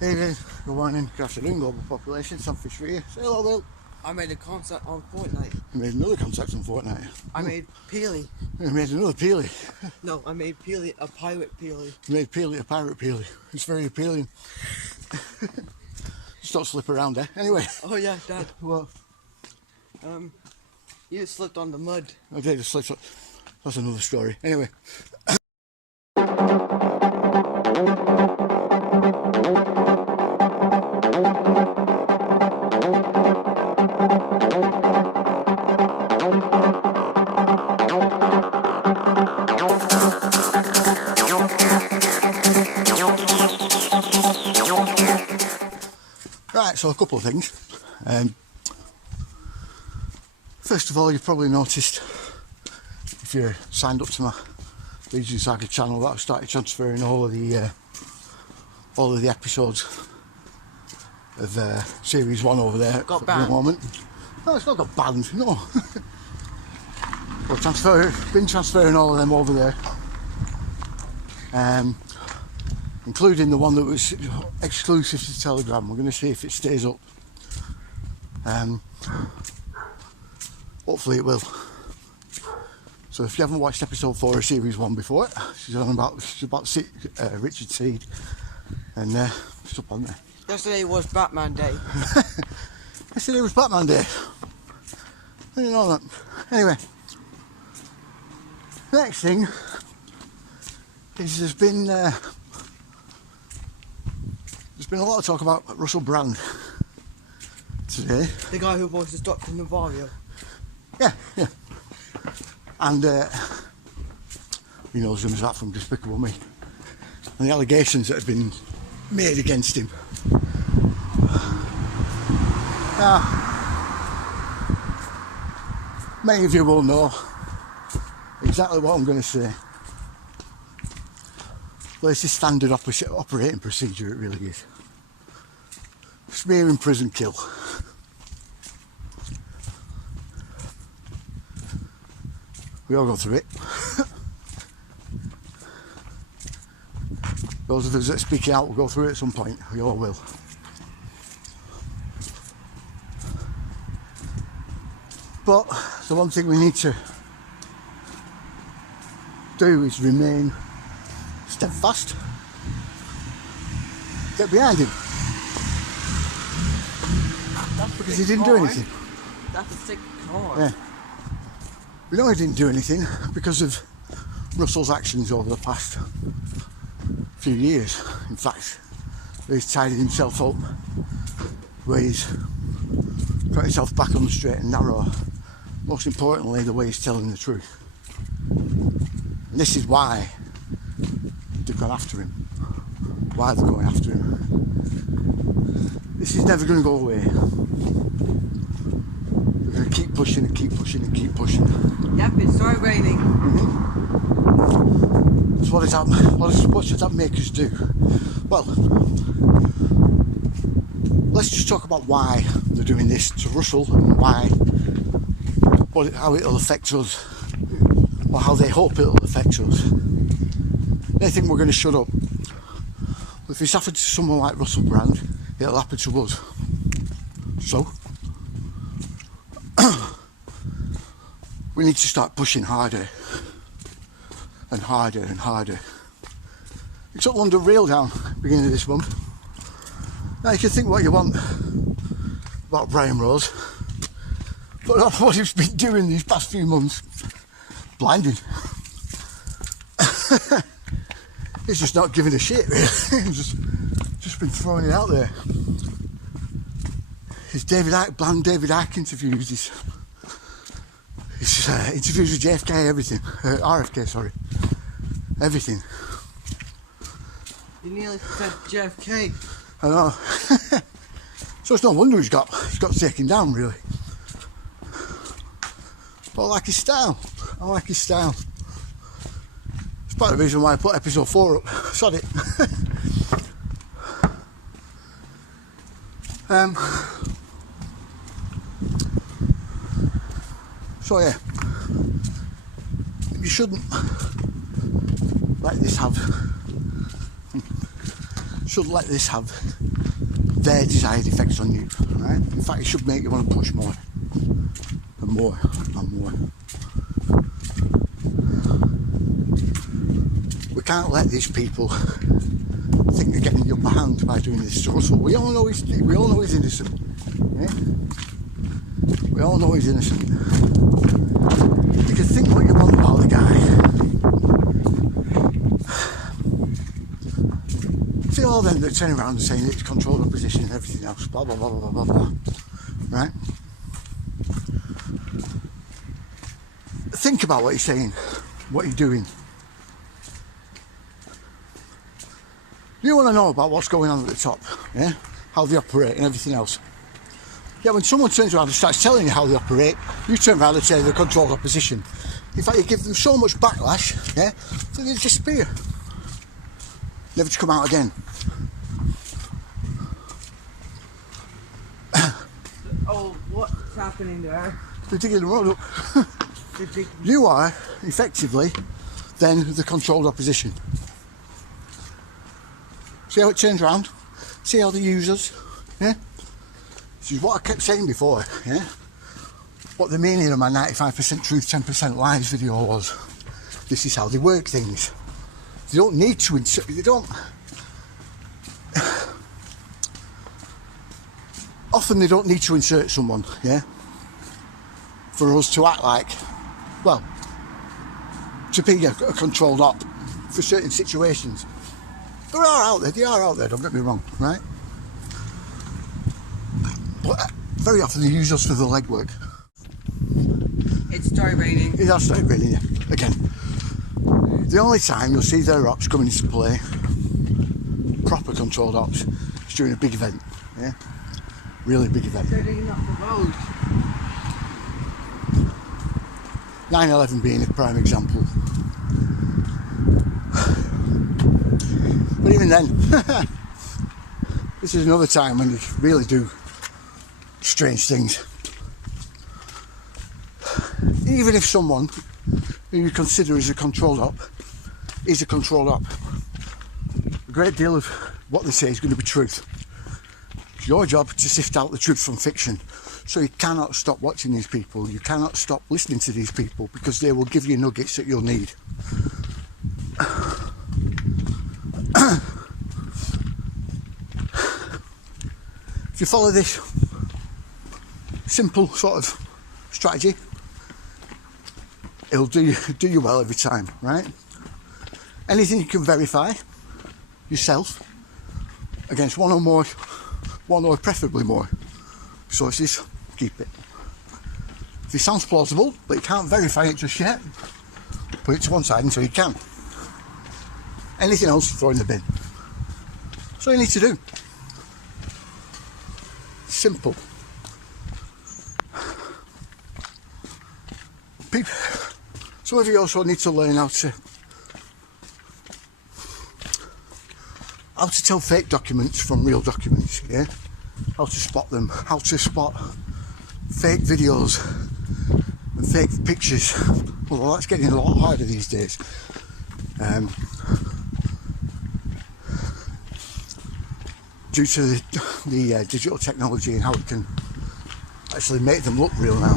Evening, good morning, good afternoon, global population. Sam Fisher here. Say hello, Will. I made a concept on Fortnite. You made another contact on Fortnite. I made Peely. You made another Peely. No, I made Peely a pirate Peely. You made Peely a pirate Peely. It's very appealing. Just don't slip around, eh? Anyway. Oh yeah, Dad. What? You slipped on the mud. I did just slip. That's another story. Anyway. Right, so a couple of things. First of all, you've probably noticed, if you're signed up to my Legion Saga channel, that I've started transferring all of the episodes of Series 1 over there Got at banned. the moment. No, it's not got banned, no. I've been transferring all of them over there. Including the one that was exclusive to Telegram. We're going to see if it stays up. Hopefully it will. So if you haven't watched episode 4 of Series 1 before, she's about Richard Seed, and it's up on there. Yesterday was Batman Day. Yesterday was Batman Day. I didn't know that. Anyway, next thing is there's been a lot of talk about Russell Brand today. The guy who voices Dr. Navarro. Yeah. And he knows him as that from Despicable Me. And the allegations that have been made against him. Now, many of you will know exactly what I'm going to say. Well, it's a standard operating procedure, it really is. Smear in prison, kill. We all go through it. Those of us that speak out will go through it at some point. We all will. But the one thing we need to do is remain steadfast. Get behind him. Because he didn't do anything. That's a sick car. Yeah. We know he didn't do anything because of Russell's actions over the past few years. In fact, he's tidied himself up, where he's got himself back on the straight and narrow. Most importantly, the way he's telling the truth. And this is why they've gone after him. Why they're going after him. This is never going to go away. We're going to keep pushing and keep pushing and keep pushing. Yep, it started raining. So what should that make us do? Well, let's just talk about why they're doing this to Russell and how it'll affect us, or how they hope it'll affect us. They think we're going to shut up. If it's happened to someone like Russell Brand, it'll happen to us. So we need to start pushing harder and harder and harder. We took London Rail down at the beginning of this month. Now you can think what you want about Brian Rose, but what he's been doing these past few months, blinding. He's just not giving a shit, really. He's just been throwing it out there. His David Icke interviews, his interviews with JFK, everything. RFK, sorry. Everything. You nearly said JFK. I know. So it's no wonder he's got taken down, really. But I like his style. It's part of the reason why I put episode 4 up. Sod it. So yeah, you shouldn't let this have should let this have their desired effects on you, right? In fact, it should make you want to push more and more and more. We can't let these people think they're getting the upper hand by doing this to Russell. We all know he's innocent. Yeah? We all know he's innocent. You can think what you want about the guy. See all them that turn around and saying it's controlled opposition and everything else, blah blah blah blah blah blah. Right? Think about what you're saying, what you're doing. You want to know about what's going on at the top, yeah? How they operate and everything else. Yeah, when someone turns around and starts telling you how they operate, you turn around and say they're controlled opposition. In fact, you give them so much backlash, yeah, that they disappear. Never to come out again. Oh, what's happening there? They're digging the road up. You are, effectively, then the controlled opposition. See how it turns around? See how they use us? Yeah? This is what I kept saying before, yeah? What the meaning of my 95% truth, 10% lies video was. This is how they work things. They don't need to insert, they don't... Often they don't need to insert someone, yeah? For us to act like, well, to be a controlled op for certain situations. They are out there, don't get me wrong, right? But very often they use us for the legwork. It started raining. It has started raining, yeah. Again. The only time you'll see their ops coming into play, proper controlled ops, is during a big event, yeah? Really big event. They're digging up the road. 9/11 being a prime example. But even then, this is another time when you really do strange things. Even if someone who you consider as a controlled op is a controlled op, a great deal of what they say is going to be truth. It's your job to sift out the truth from fiction. So you cannot stop watching these people, you cannot stop listening to these people, because they will give you nuggets that you'll need. If you follow this simple sort of strategy, it'll do you well every time, right? Anything you can verify yourself against one or preferably more sources, keep it. If it sounds plausible, but you can't verify it just yet, put it to one side until you can. Anything else, throw in the bin. That's all you need to do. Simple. People, some of you also need to learn how to tell fake documents from real documents, yeah? How to spot them, how to spot fake videos and fake pictures. Well, that's getting a lot harder these days. Due to the digital technology and how it can actually make them look real now.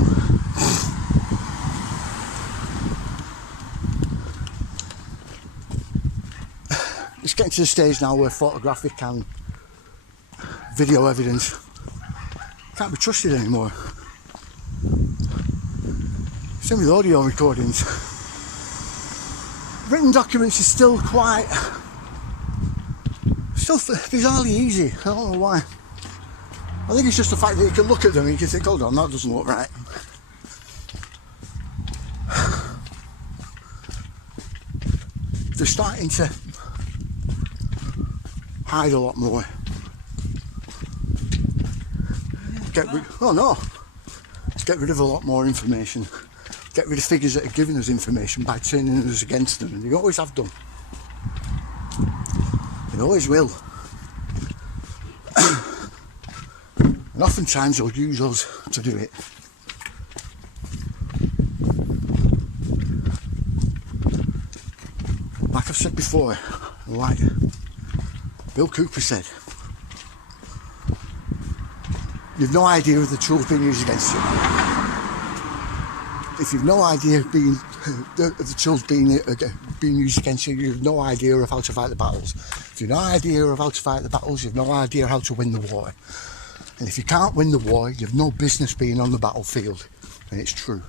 It's getting to the stage now where photographic and video evidence can't be trusted anymore. Same with audio recordings. Written documents is still bizarrely easy. I don't know why. I think it's just the fact that you can look at them and you can think, hold on, that doesn't look right. They're starting to hide a lot more. Let's get rid of a lot more information. Get rid of figures that are giving us information by turning us against them, and they always have done. They always will. And oftentimes they'll use us to do it. Like I've said before, like Bill Cooper said, you've no idea of the tools being used against you. If you've no idea of the tools being used against you, you've no idea of how to fight the battles. If you've no idea of how to fight the battles, you've no idea how to win the war. And if you can't win the war, you've no business being on the battlefield. And it's true.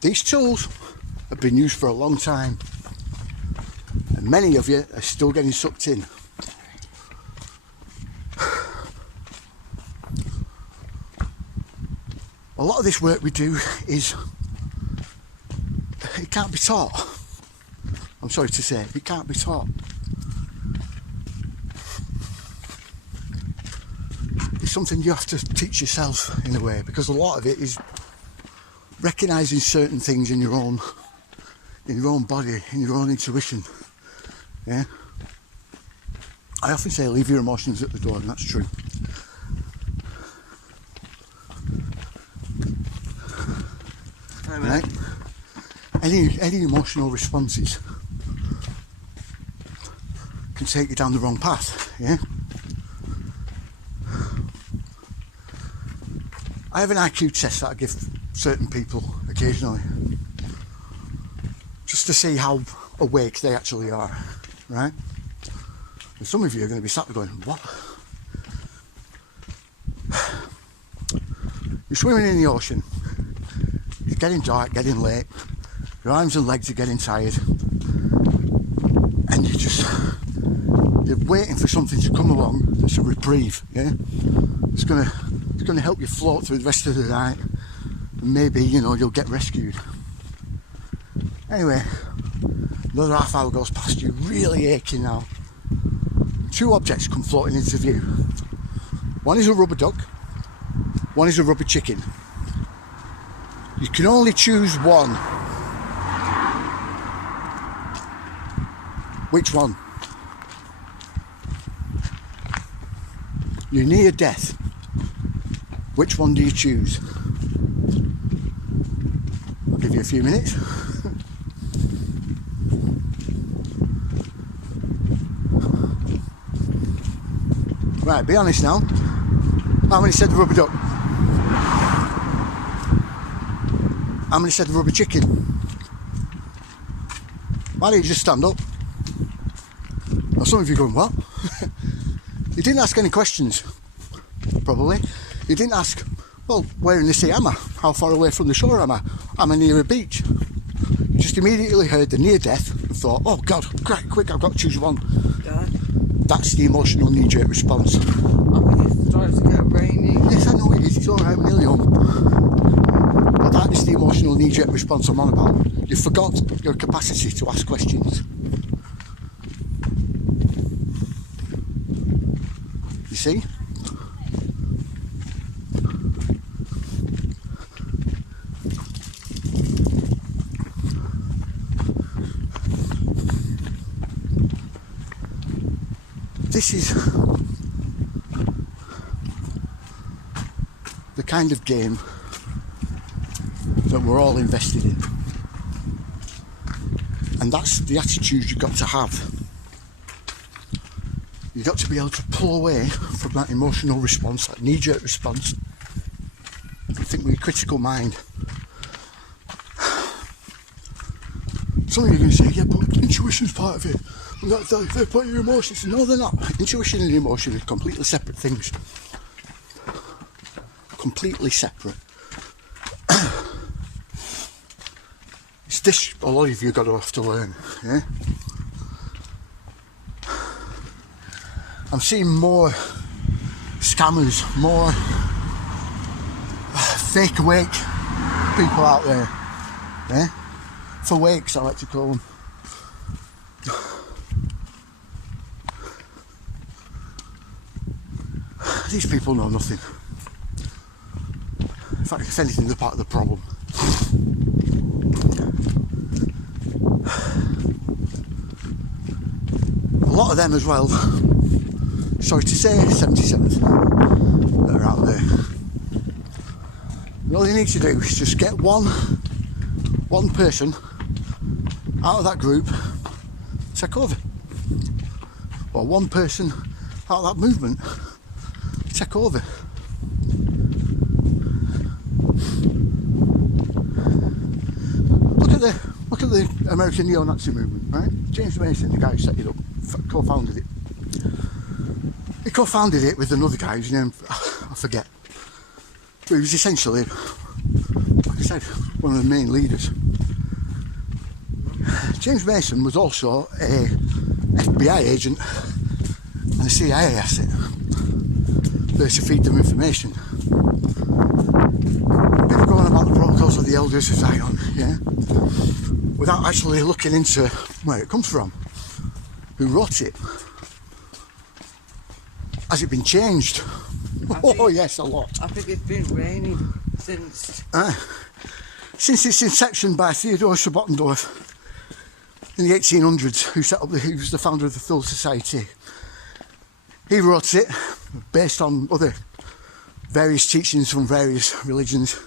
These tools have been used for a long time. And many of you are still getting sucked in. A lot of this work we do is, it can't be taught. I'm sorry to say, it can't be taught. It's something you have to teach yourself in a way, because a lot of it is recognising certain things in your own body, in your own intuition. Yeah. I often say leave your emotions at the door, and that's true. Right? Any emotional responses can take you down the wrong path. Yeah. I have an IQ test that I give certain people occasionally, just to see how awake they actually are, right? And some of you are going to be sat there going, what? You're swimming in the ocean, it's getting dark, getting late, your arms and legs are getting tired, and you're waiting for something to come along that's a reprieve, yeah? It's going to help you float through the rest of the night, and maybe, you know, you'll get rescued. Anyway, another half hour goes past, you're really aching now. Two objects come floating into view. One is a rubber duck, one is a rubber chicken. You can only choose one. Which one? You're near death. Which one do you choose? I'll give you a few minutes. Right, be honest now. How many said the rubber duck? How many said the rubber chicken? Why don't you just stand up? Now some of you are going, what? You didn't ask any questions, probably. You didn't ask, well, where in the sea am I? How far away from the shore am I? Am I near a beach? You just immediately heard the near death and thought, oh God, quick, I've got to choose one. Dad? That's the emotional knee-jerk response. It starts to get raining. Yes, I know it is, it's alright, we're nearly home. But that is the emotional knee-jerk response I'm on about. You forgot your capacity to ask questions. You see? This is the kind of game that we're all invested in, and that's the attitude you've got to have. You've got to be able to pull away from that emotional response, that knee-jerk response, and think with your critical mind. Some of you are going to say, yeah, but intuition's part of it. They're part of your emotions. No, they're not. Intuition and emotion are completely separate things. Completely separate. It's this a lot of you got to have to learn. Yeah? I'm seeing more scammers, more fake awake people out there. Yeah? For wakes, I like to call them. These people know nothing. In fact, if anything, they're part of the problem. A lot of them as well, sorry to say, 77th, that are out there. And all you need to do is just get one person out of that group, take over. or one person out of that movement take over. Look at the American neo-Nazi movement, right? James Mason, the guy who set it up, co-founded it. He co-founded it with another guy whose name I forget. But he was essentially, like I said, one of the main leaders. James Mason was also a FBI agent and a CIA asset. There to feed them information. People going about the protocols of the elders of Zion, yeah? Without actually looking into where it comes from. Who wrote it? Has it been changed? Oh yes, a lot. I think it's been raining since its inception by Theodore Schabottendorf in the 1800s, who was the founder of the Phil Society. He wrote it based on other various teachings from various religions.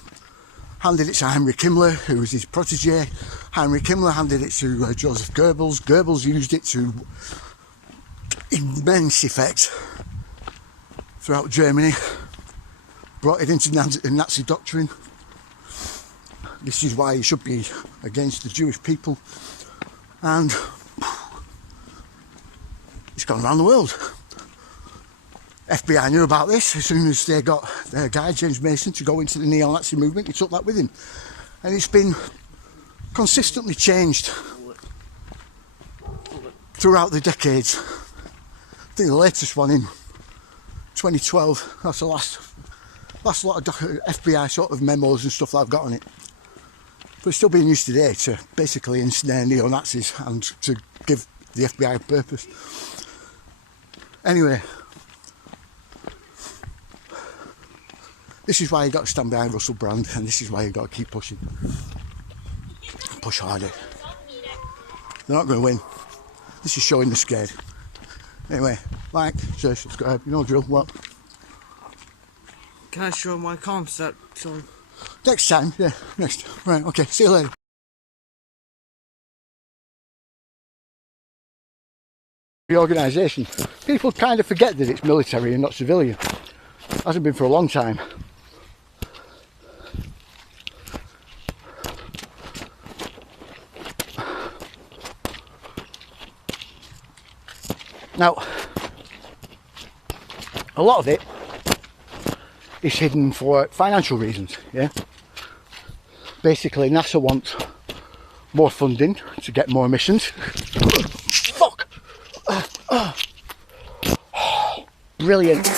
Handed it to Heinrich Himmler, who was his protege. Heinrich Himmler handed it to Joseph Goebbels. Goebbels used it to immense effect throughout Germany. Brought it into Nazi doctrine. This is why he should be against the Jewish people. And it's gone around the world. FBI knew about this as soon as they got their guy, James Mason, to go into the neo-Nazi movement. He took that with him. And it's been consistently changed throughout the decades. I think the latest one in 2012, that's the last lot of FBI sort of memos and stuff that I've got on it. But it's still being used today to basically ensnare neo-Nazis and to give the FBI a purpose. Anyway, this is why you got to stand behind Russell Brand, and this is why you got to keep pushing. Push harder. They're not going to win. This is showing they're scared. Anyway, like, share, subscribe, you know the drill, what? Can I show my concept? So Next time, yeah, next. Right, okay, see you later. The organisation. People kind of forget that it's military and not civilian. Hasn't been for a long time. Now, a lot of it is hidden for financial reasons, yeah? Basically, NASA wants more funding to get more missions. Fuck! Brilliant.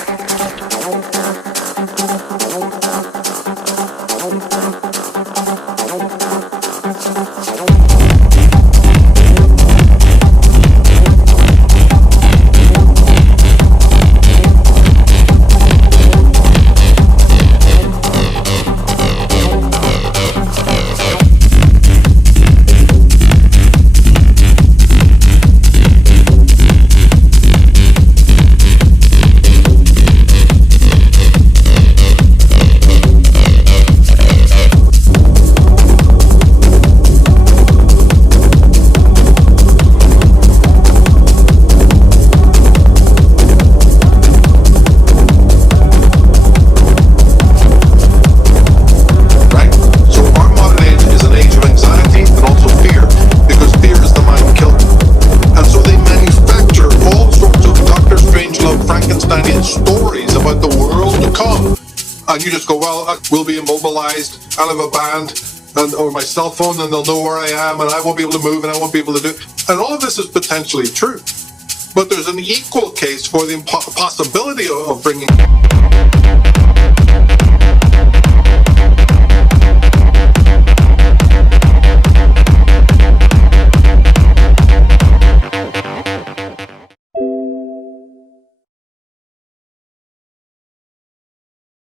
Stories about the world to come, and you just go, well, we'll be immobilized, I'll have a band or my cell phone, and they'll know where I am, and I won't be able to move, and I won't be able to do, and all of this is potentially true, but there's an equal case for the possibility of bringing